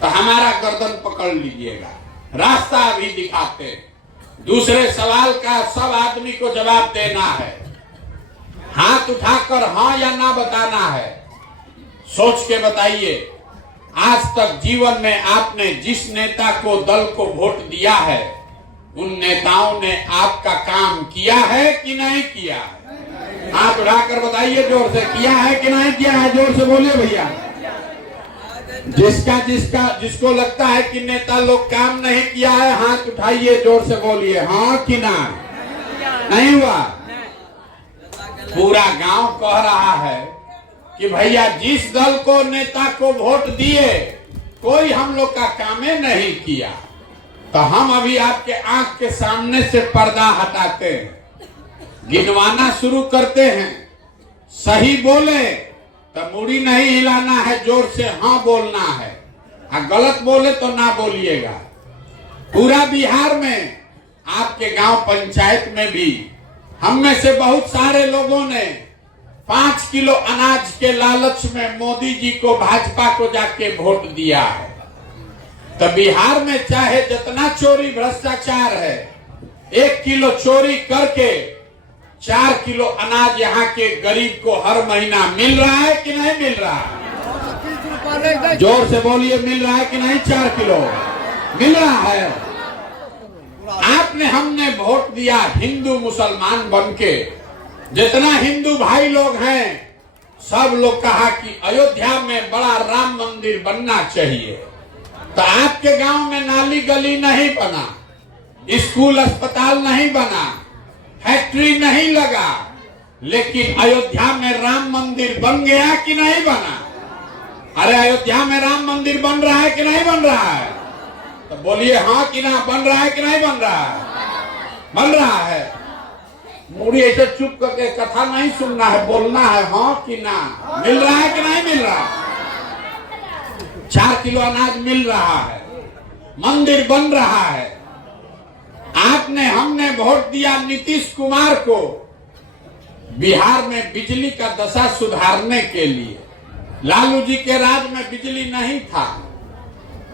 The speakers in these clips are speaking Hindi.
तो हमारा गर्दन पकड़ लीजिएगा, रास्ता भी दिखाते हैं। दूसरे सवाल का सब आदमी को जवाब देना है, हाथ उठाकर हाँ या ना बताना है। सोच के बताइए, आज तक जीवन में आपने जिस नेता को, दल को वोट दिया है, उन नेताओं ने आपका काम किया है कि नहीं किया है? हाथ उठाकर बताइए जोर से, किया है कि नहीं किया है? जोर से बोलिए भैया। जिसको लगता है कि नेता लोग काम नहीं किया है, हाथ उठाइए, जोर से बोलिए हाँ कि ना। नहीं हुआ? पूरा गांव कह रहा है कि भैया जिस दल को, नेता को वोट दिए, कोई हम लोग का कामे नहीं किया। तो हम अभी आपके आंख के सामने से पर्दा हटाते हैं, गिनवाना शुरू करते हैं। सही बोले तो मुड़ी नहीं हिलाना है, जोर से हाँ बोलना है, और गलत बोले तो ना बोलिएगा। पूरा बिहार में, आपके गांव पंचायत में भी हम में से बहुत सारे लोगों ने 5 किलो अनाज के लालच में मोदी जी को, भाजपा को जाके वोट दिया है। तो बिहार में चाहे जितना चोरी भ्रष्टाचार है, 1 किलो चोरी करके 4 किलो अनाज यहाँ के गरीब को हर महीना मिल रहा है कि नहीं मिल रहा है? जोर से बोलिए, मिल रहा है कि नहीं? 4 किलो मिल रहा है। आपने, हमने वोट दिया हिंदू मुसलमान बनके। जितना हिंदू भाई लोग हैं, सब लोग कहा कि अयोध्या में बड़ा राम मंदिर बनना चाहिए। तो आपके गांव में नाली गली नहीं बना, स्कूल अस्पताल नहीं बना, फैक्ट्री नहीं लगा, लेकिन अयोध्या में राम मंदिर बन गया कि नहीं बना? अरे अयोध्या में राम मंदिर बन रहा है कि नहीं बन रहा है? तो बोलिए हाँ कि ना, बन रहा है कि नहीं बन रहा है? बन रहा है। मुड़ी ऐसे चुप करके कथा नहीं सुनना है, बोलना है हाँ कि ना। मिल रहा है कि नहीं मिल रहा? 4 किलो अनाज मिल रहा है, मंदिर बन रहा है। आपने, हमने वोट दिया नीतीश कुमार को बिहार में बिजली का दशा सुधारने के लिए। लालू जी के राज में बिजली नहीं था,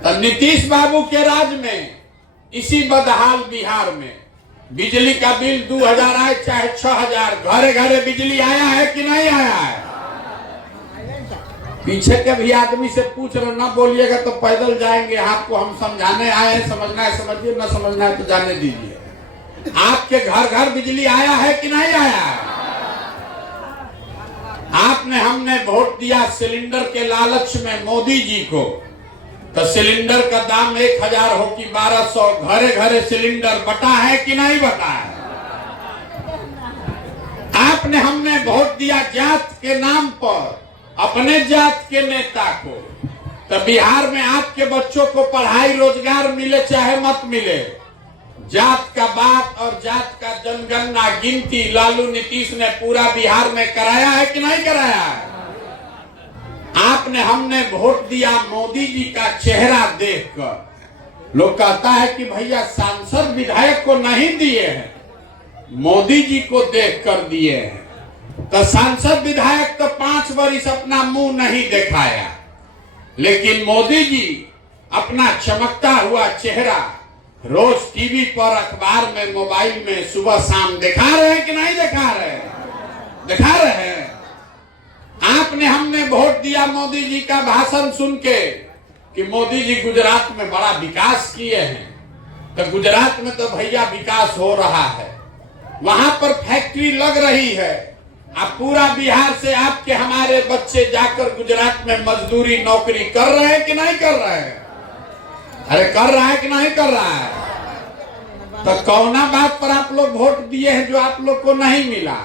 तो नीतीश बाबू के राज में इसी बदहाल बिहार में बिजली का बिल 2000 आए चाहे 6000, घरे घरे बिजली आया है कि नहीं आया है? पीछे के भी आदमी से पूछ रहे, ना बोलिएगा तो पैदल जाएंगे। आपको हम समझाने आए हैं, समझना है समझिए, ना समझना है तो जाने दीजिए। आपके घर घर बिजली आया है कि नहीं आया है? आपने, हमने वोट दिया सिलेंडर के लालच में मोदी जी को, तो सिलेंडर का दाम 1000 हो कि 1200, घरे घरे सिलेंडर बटा है कि नहीं बटा है? आपने, हमने वोट दिया जात के नाम पर अपने जात के नेता को, तो बिहार में आपके बच्चों को पढ़ाई रोजगार मिले चाहे मत मिले, जात का बात और जात का जनगणना गिनती लालू नीतीश ने पूरा बिहार में कराया है कि नहीं कराया है? आपने, हमने वोट दिया मोदी जी का चेहरा देखकर। लोग कहता है कि भैया सांसद विधायक को नहीं दिए हैं, मोदी जी को देखकर दिए हैं। तो सांसद विधायक तो 5 वर्ष अपना मुंह नहीं दिखाया, लेकिन मोदी जी अपना चमकता हुआ चेहरा रोज टीवी पर, अखबार में, मोबाइल में सुबह शाम दिखा रहे हैं कि नहीं दिखा रहे हैं? दिखा रहे हैं। आपने, हमने वोट दिया मोदी जी का भाषण सुन के कि मोदी जी गुजरात में बड़ा विकास किए हैं। तो गुजरात में तो भैया विकास हो रहा है, वहां पर फैक्ट्री लग रही है। अब पूरा बिहार से आपके, हमारे बच्चे जाकर गुजरात में मजदूरी नौकरी कर रहे हैं कि नहीं कर रहे हैं? अरे कर रहा है कि नहीं कर रहा है? तो कौना बात पर आप लोग वोट दिए हैं जो आप लोग को नहीं मिला?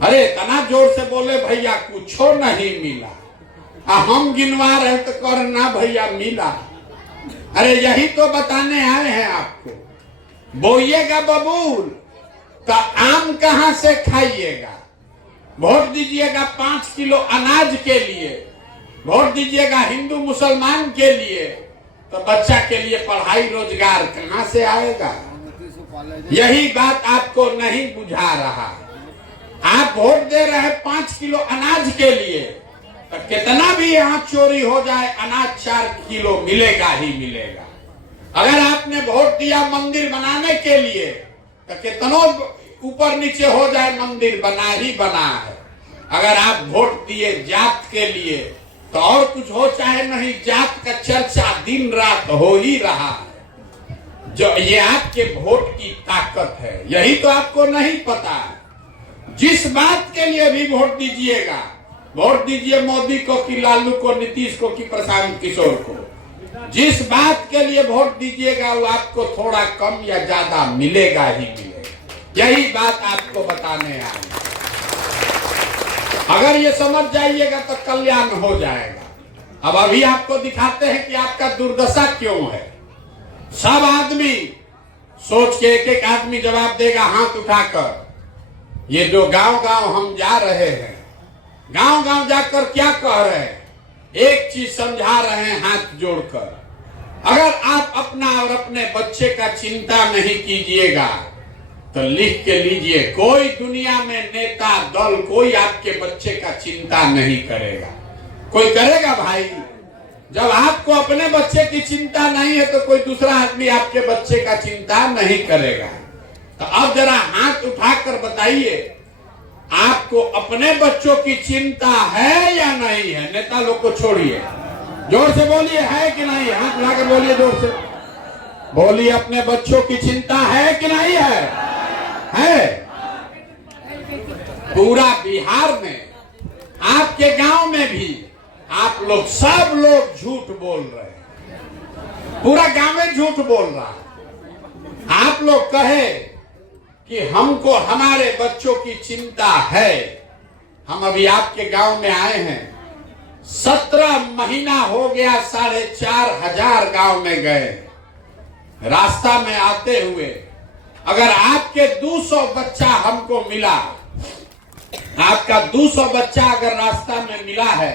अरे इतना जोर से बोले भैया, कुछ नहीं मिला। हम गिनवा रहे तो करना भैया मिला। अरे यही तो बताने आए हैं आपको। बोइएगा बबूल तो आम कहां से खाइएगा? वोट दीजिएगा 5 किलो अनाज के लिए, वोट दीजिएगा हिंदू मुसलमान के लिए, तो बच्चा के लिए पढ़ाई रोजगार कहां से आएगा? यही बात आपको नहीं बुझा रहा। आप वोट दे रहे हैं 5 किलो अनाज के लिए, तो कितना भी यहाँ चोरी हो जाए, अनाज 4 किलो मिलेगा ही मिलेगा। अगर आपने वोट दिया मंदिर बनाने के लिए, तो कितनों ऊपर नीचे हो जाए, मंदिर बना ही बना है। अगर आप वोट दिए जात के लिए, तो और कुछ हो चाहे नहीं, जात का चर्चा दिन रात हो ही रहा है। जो ये आपके वोट की ताकत है, यही तो आपको नहीं पता है। जिस बात के लिए भी वोट दीजिएगा, वोट दीजिए मोदी को कि लालू को, नीतीश को कि प्रशांत किशोर को, जिस बात के लिए वोट दीजिएगा वो आपको थोड़ा कम या ज्यादा मिलेगा ही मिलेगा। यही बात आपको बताने आए। अगर ये समझ जाइएगा तो कल्याण हो जाएगा। अब अभी आपको दिखाते हैं कि आपका दुर्दशा क्यों है। सब आदमी सोच के, एक आदमी जवाब देगा हाथ उठाकर। ये जो गांव गांव हम जा रहे हैं, गांव गांव जाकर क्या कह रहे हैं, एक चीज समझा रहे हैं हाथ जोड़कर। अगर आप अपना और अपने बच्चे का चिंता नहीं कीजिएगा तो लिख के लीजिए, कोई दुनिया में नेता दल कोई आपके बच्चे का चिंता नहीं करेगा। कोई करेगा भाई? जब आपको अपने बच्चे की चिंता नहीं है तो कोई दूसरा आदमी आपके बच्चे का चिंता नहीं करेगा। तो अब जरा हाथ उठाकर बताइए, आपको अपने बच्चों की चिंता है या नहीं है? नेता लोग को छोड़िए, जोर से बोलिए, है कि नहीं? हाथ उठाकर बोलिए, जोर से बोलिए, अपने बच्चों की चिंता है कि नहीं है? है। पूरा बिहार में, आपके गांव में भी आप लोग, सब लोग झूठ बोल रहे हैं। पूरा गांव में झूठ बोल रहा है। आप लोग कहे कि हमको हमारे बच्चों की चिंता है। हम अभी आपके गांव में आए हैं, 17 महीना हो गया, 4,500 गांव में गए। रास्ता में आते हुए अगर आपके 200 बच्चा हमको मिला, आपका 200 बच्चा अगर रास्ता में मिला है,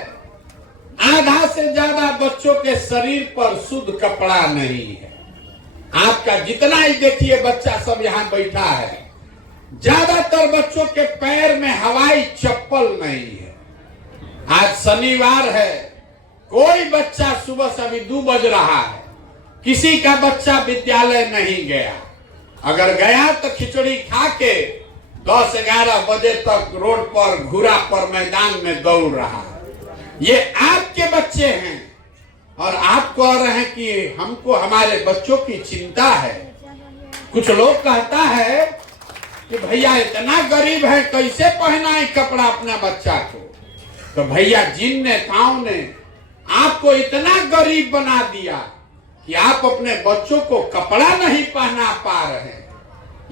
आधा से ज्यादा बच्चों के शरीर पर शुद्ध कपड़ा नहीं है। आपका जितना ही देखिए बच्चा सब यहाँ बैठा है, ज्यादातर बच्चों के पैर में हवाई चप्पल नहीं है। आज शनिवार है, कोई बच्चा सुबह से, अभी 2 बज रहा है, किसी का बच्चा विद्यालय नहीं गया। अगर गया तो खिचड़ी खा के 10-11 बजे तक रोड पर, घुरा पर, मैदान में दौड़ रहा है। ये आपके बच्चे हैं और आप कह रहे हैं कि हमको हमारे बच्चों की चिंता है। कुछ लोग कहता है कि भैया इतना गरीब है, कैसे पहनाए कपड़ा अपना बच्चा को। तो भैया, जिन नेताओं ने आपको इतना गरीब बना दिया कि आप अपने बच्चों को कपड़ा नहीं पहना पा रहे,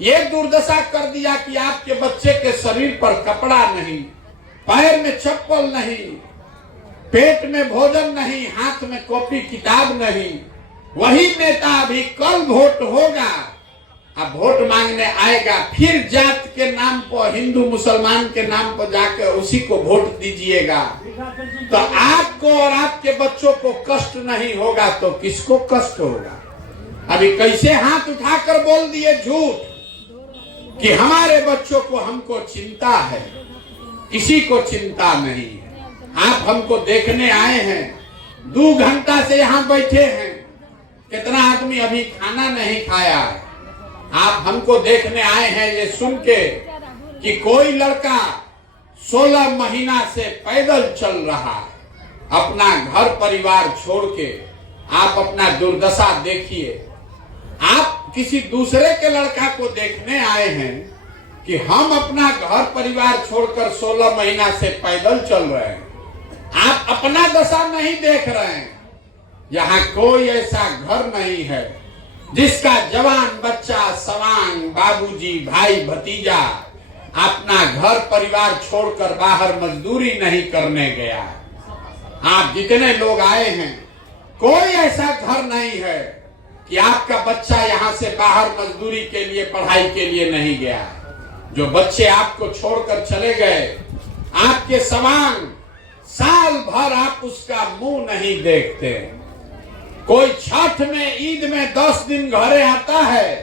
ये दुर्दशा कर दिया कि आपके बच्चे के शरीर पर कपड़ा नहीं, पैर में चप्पल नहीं, पेट में भोजन नहीं, हाथ में कॉपी किताब नहीं। वही नेता अभी कल वोट होगा, अब वोट मांगने आएगा, फिर जात के नाम पर, हिंदू मुसलमान के नाम पर जाकर उसी को वोट दीजिएगा। तो आपको और आपके बच्चों को कष्ट नहीं होगा तो किसको कष्ट होगा? अभी कैसे हाथ उठाकर बोल दिए झूठ कि हमारे बच्चों को, हमको चिंता है, किसी को चिंता नहीं है। आप हमको देखने आए हैं, 2 घंटा से यहाँ बैठे हैं, कितना आदमी अभी खाना नहीं खाया है। आप हमको देखने आए हैं ये सुन के कि कोई लड़का 16 महीना से पैदल चल रहा है, अपना घर परिवार छोड़ के। आप अपना दुर्दशा देखिए। आप किसी दूसरे के लड़का को देखने आए हैं कि हम अपना घर परिवार छोड़कर 16 महीना से पैदल चल रहे हैं। आप अपना दशा नहीं देख रहे हैं। यहाँ कोई ऐसा घर नहीं है जिसका जवान बच्चा, सवांग, बाबूजी, भाई, भतीजा अपना घर परिवार छोड़कर बाहर मजदूरी नहीं करने गया। आप जितने लोग आए हैं, कोई ऐसा घर नहीं है कि आपका बच्चा यहाँ से बाहर मजदूरी के लिए, पढ़ाई के लिए नहीं गया। जो बच्चे आपको छोड़कर चले गए, आपके सवांग, साल भर आप उसका मुंह नहीं देखते। कोई छठ में, ईद में 10 दिन घरे आता है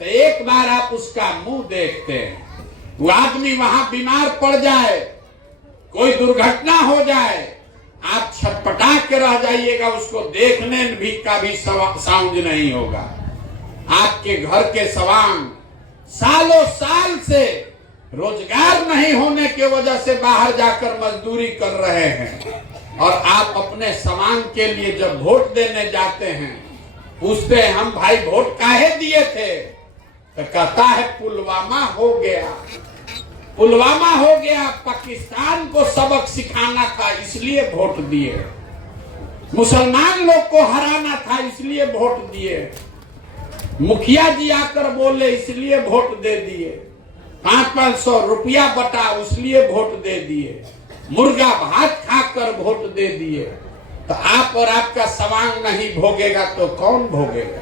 तो एक बार आप उसका मुंह देखते हैं। वो आदमी वहां बीमार पड़ जाए, कोई दुर्घटना हो जाए, आप छटपटा के रह जाइएगा, उसको देखने भी का भी साउंड नहीं होगा। आपके घर के सवांग सालों साल से रोजगार नहीं होने की वजह से बाहर जाकर मजदूरी कर रहे हैं, और आप अपने सवांग के लिए जब वोट देने जाते हैं, पूछते हैं हम भाई वोट काहे दिए थे, तो कहता है पुलवामा हो गया, पुलवामा हो गया, पाकिस्तान को सबक सिखाना था इसलिए वोट दिए, मुसलमान लोग को हराना था इसलिए वोट दिए, मुखिया जी आकर बोले इसलिए वोट दे दिए, 500 रुपया बटा इसलिए वोट दे दिए, मुर्गा भात खाकर वोट दे दिए। तो आप और आपका सवांग नहीं भोगेगा तो कौन भोगेगा?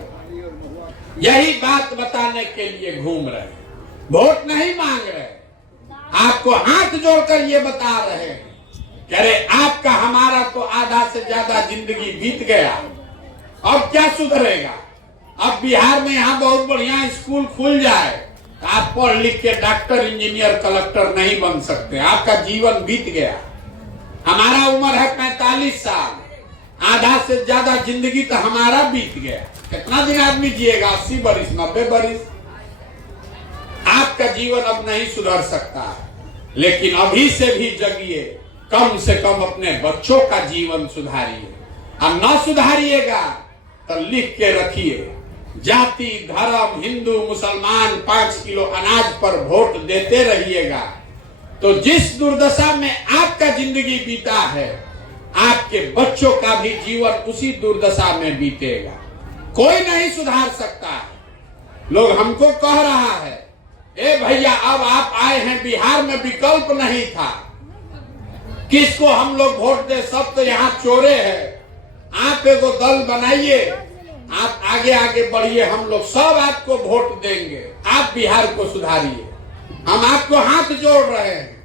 यही बात बताने के लिए घूम रहे, वोट नहीं मांग रहे, आपको हाथ जोड़कर ये बता रहे हैं कि अरे आपका हमारा तो आधा से ज्यादा जिंदगी बीत गया, अब क्या सुधरेगा? अब बिहार में यहाँ बहुत बढ़िया स्कूल खुल जाए, आप पढ़ लिख के डॉक्टर इंजीनियर कलेक्टर नहीं बन सकते, आपका जीवन बीत गया। हमारा उम्र है 45 साल, आधा से ज्यादा जिंदगी तो हमारा बीत गया। कितना दिन आदमी जिएगा? 80 बरिस, 90 बरिस। आपका जीवन अब नहीं सुधर सकता, लेकिन अभी से भी जगिए, कम से कम अपने बच्चों का जीवन सुधारिए। अब न सुधारिएगा तो लिख के रखिए, जाति धर्म हिंदू मुसलमान 5 किलो अनाज पर वोट देते रहिएगा तो जिस दुर्दशा में आपका जिंदगी बीता है, आपके बच्चों का भी जीवन उसी दुर्दशा में बीतेगा। कोई नहीं सुधार सकता। लोग हमको कह रहा है, ए भैया अब आप आए हैं बिहार में विकल्प नहीं था, किसको हम लोग वोट दे, सब तो यहाँ चोरे हैं, आप एगो दल बनाइए, आप आगे आगे बढ़िए, हम लोग सब आपको वोट देंगे, आप बिहार को सुधारिए। हम आपको हाथ जोड़ रहे हैं,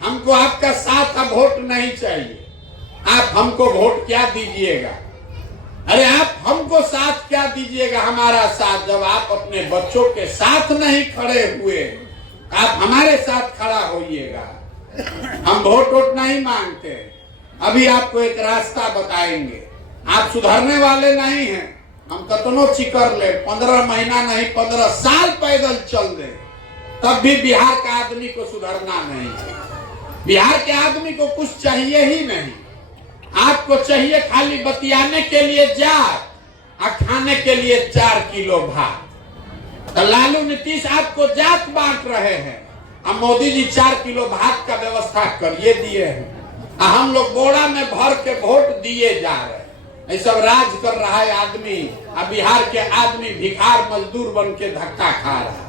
हमको आपका साथ अब वोट नहीं चाहिए। आप हमको वोट क्या दीजिएगा? अरे आप हमको साथ क्या दीजिएगा? हमारा साथ, जब आप अपने बच्चों के साथ नहीं खड़े हुए, आप हमारे साथ खड़ा होइएगा। हम वोट नहीं मांगते। अभी आपको एक रास्ता बताएंगे, आप सुधरने वाले नहीं हैं, हम कतनो चिकर ले, 15 महीना नहीं 15 साल पैदल चल दे, तब भी बिहार का आदमी को सुधरना नहीं है। बिहार के आदमी को कुछ चाहिए ही नहीं, आपको चाहिए खाली बतियाने के लिए जात और खाने के लिए 4 किलो भात। तो लालू नीतीश आपको जात बांट रहे हैं, अब मोदी जी 4 किलो भात का व्यवस्था करिए दिए हैं, हम लोग बोरा में भर के वोट दिए जा रहे हैं। ये सब राज कर रहा है आदमी, अब बिहार के आदमी भिखार मजदूर बन के धक्का खा रहा है।